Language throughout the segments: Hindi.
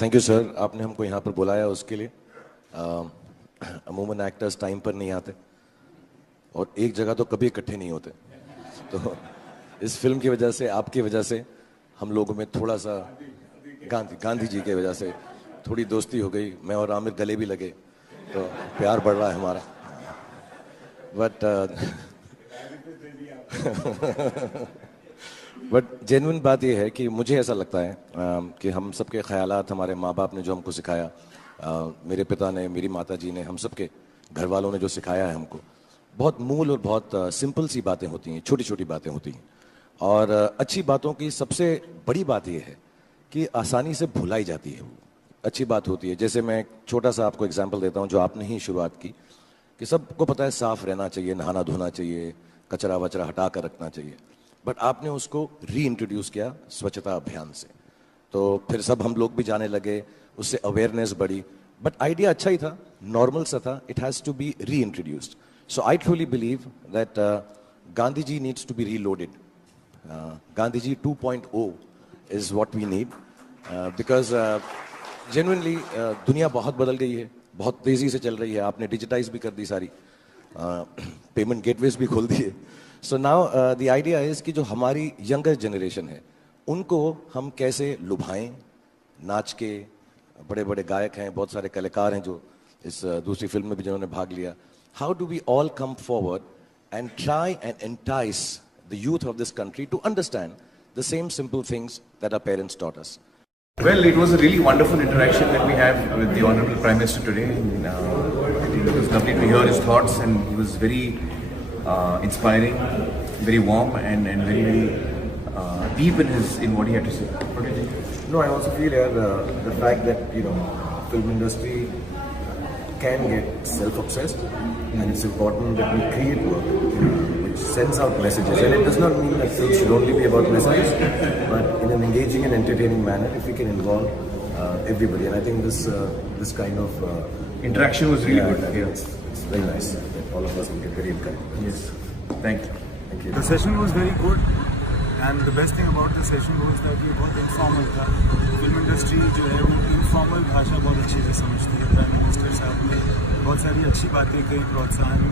थैंक यू सर, आपने हमको यहाँ पर बुलाया उसके लिए। अमूमन एक्टर्स टाइम पर नहीं आते और एक जगह तो कभी इकट्ठे नहीं होते, तो इस फिल्म की वजह से, आपकी वजह से हम लोगों में थोड़ा सा गांधी जी की वजह से थोड़ी दोस्ती हो गई। मैं और आमिर गले भी लगे, तो प्यार बढ़ रहा है हमारा। बट जेन्युइन बात यह है कि मुझे ऐसा लगता है कि हम सबके ख्यालात, हमारे माँ बाप ने जो हमको सिखाया, मेरे पिता ने, मेरी माता जी ने, हम सबके घर वालों ने जो सिखाया है हमको, बहुत मूल और बहुत सिंपल सी बातें होती हैं, छोटी छोटी बातें होती हैं। और अच्छी बातों की सबसे बड़ी बात यह है कि आसानी से भुलाई जाती है। वो अच्छी बात होती है। जैसे मैं एक छोटा सा आपको एग्जाम्पल देता हूँ, जो आपने ही शुरुआत की, कि सबको पता है साफ रहना चाहिए, नहाना धोना चाहिए, कचरा वचरा हटा कर रखना चाहिए, बट आपने उसको री इंट्रोड्यूस किया स्वच्छता अभियान से। तो फिर सब हम लोग भी जाने लगे, उससे अवेयरनेस बढ़ी। बट आइडिया अच्छा ही था, नॉर्मल सा था, it has to be reintroduced. So I truly believe that Gandhi ji needs to be reloaded. Gandhi ji 2.0 is what we need, because genuinely दुनिया बहुत बदल गई है, बहुत तेज़ी से चल रही है। आपने डिजिटाइज भी कर दी सारी, पेमेंट गेटवेज भी खोल दिए। So now the idea is कि जो हमारी यंगर जनरेशन है, उनको हम कैसे लुभाएं, नाच के। बड़े बड़े गायक हैं, बहुत सारे कलाकार हैं जो इस दूसरी फिल्म में भी जिन्होंने भाग लिया। How do we all come forward and try and entice the youth of this country to understand the same simple things that our parents taught us. Well, it was a really wonderful interaction that we have with the Honorable Prime Minister today. And, I think it was lovely to hear his thoughts, and he was very inspiring, very warm, and very deep in what he had to say. What did you think? No, I also feel the fact that film industry can get self-obsessed, and it's important that we create work which sends out messages. And it does not mean that films should only be about messages, but in an engaging and entertaining manner, if we can involve everybody. And I think this kind of Interaction was really good. Yeah. It's very nice that all of us will get very encouraged. Yes. Thank you. Thank you. The session was very good, and the best thing about the session was that ये बहुत informal था. फिल्म इंडस्ट्री जो है वो informal भाषा बहुत अच्छे से समझती है. प्राइम मिनिस्टर साहब ने बहुत सारी अच्छी बातें कही, प्रोत्साहन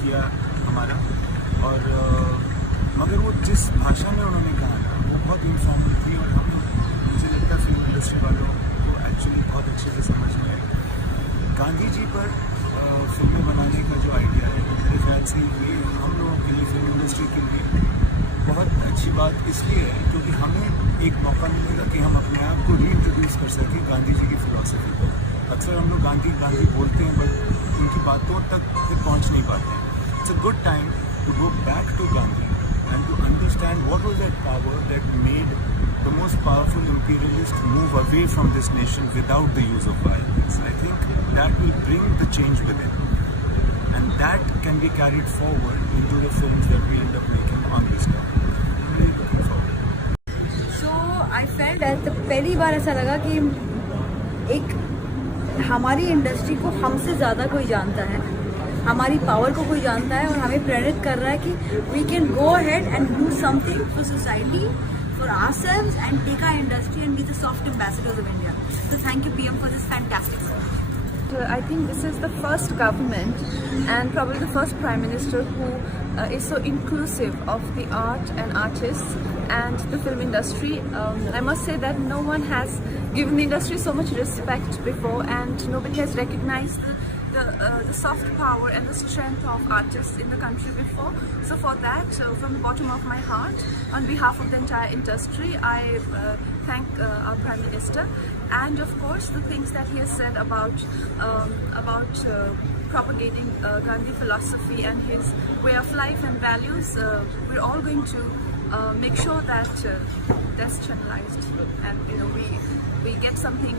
किया हमारा, और मगर वो जिस भाषा में उन्होंने कहा वो बहुत informal थी, और हम लोग, मुझे लगता है फिल्म इंडस्ट्री वालों को एक्चुअली बहुत अच्छे से समझ में आई. गांधी जी पर फिल्में बनाने का जो आइडिया है, मेरे ख्याल से ये हम लोगों के लिए, फिल्म इंडस्ट्री के लिए बहुत अच्छी बात इसलिए है क्योंकि हमें एक मौका मिलेगा कि हम अपने आप को रीइंट्रोड्यूस कर सकें गांधी जी की फिलॉसफी को. अक्सर हम लोग गांधी गांधी बोलते हैं, बट उनकी बातों तक फिर पहुंच नहीं पाते हैं. It's a good time to go back to Gandhi and to understand what was that power that made the most powerful imperialist move away from this nation without the use of violence. I think that will bring the change within, and that can be carried forward into the films that we end up making on this topic. I'm really looking forward. So I felt that पहली बार ऐसा लगा कि एक हमारी इंडस्ट्री को हमसे ज़्यादा कोई जानता है, हमारी पावर को कोई जानता है, और हमें प्रेरित कर रहा है कि we can go ahead and do something for society, for ourselves, and take our industry and be the soft ambassadors of India. So thank you PM for this fantastic film. I think this is the first government and probably the first Prime Minister who is so inclusive of the art and artists and the film industry. I must say that no one has given the industry so much respect before, and nobody has recognized the soft power and the strength of artists in the country before. So for that, from the bottom of my heart, on behalf of the entire industry, I thank our Prime Minister, and of course the things that he has said about propagating Gandhi philosophy and his way of life and values. We're all going to make sure that that's channelized, and we get something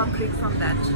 concrete from that.